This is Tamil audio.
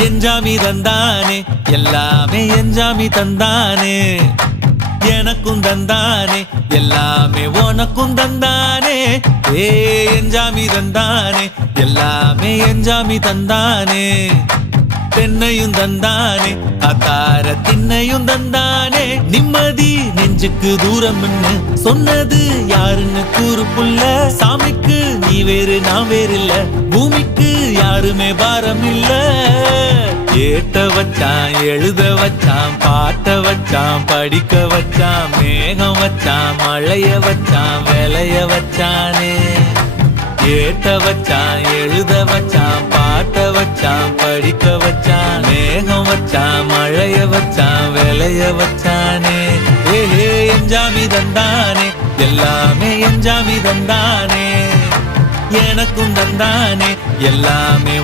எஞ்சாமி தந்தானே எல்லாமே எஞ்சாமி தந்தானே எனக்கும் தந்தானே எல்லாமே உனக்கும் தந்தானே ஏ எஞ்சாமி தந்தானே எல்லாமே எஞ்சாமி தந்தானே தென்னையும் தந்தானே அத்தார திண்ணையும் தந்தானே நிம்மதி நெஞ்சுக்கு தூரம் சொன்னது யாருன்னு கூறு புள்ள சாமிக்கு நீ வேறு நான் வேறு இல்ல பூமிக்கு யாருமே பாரம் இல்ல ஏத்த வச்சான் எழுத வச்சான் பாட்ட வச்சான் படிக்க வச்சான் மேகம் வச்சான் மழைய வச்சான் விளைய வச்சானே ஏத்த வச்சான் எழுத வச்சான் பாட்ட வச்சான் படிக்க வச்சான் மேகம் வச்சான் மழைய வச்சான் விளைய வச்சானே ஏ எஞ்சாமி தந்தானே எல்லாமே எஞ்சாமி தந்தானே எனக்கும் தந்தானே எல்லாமே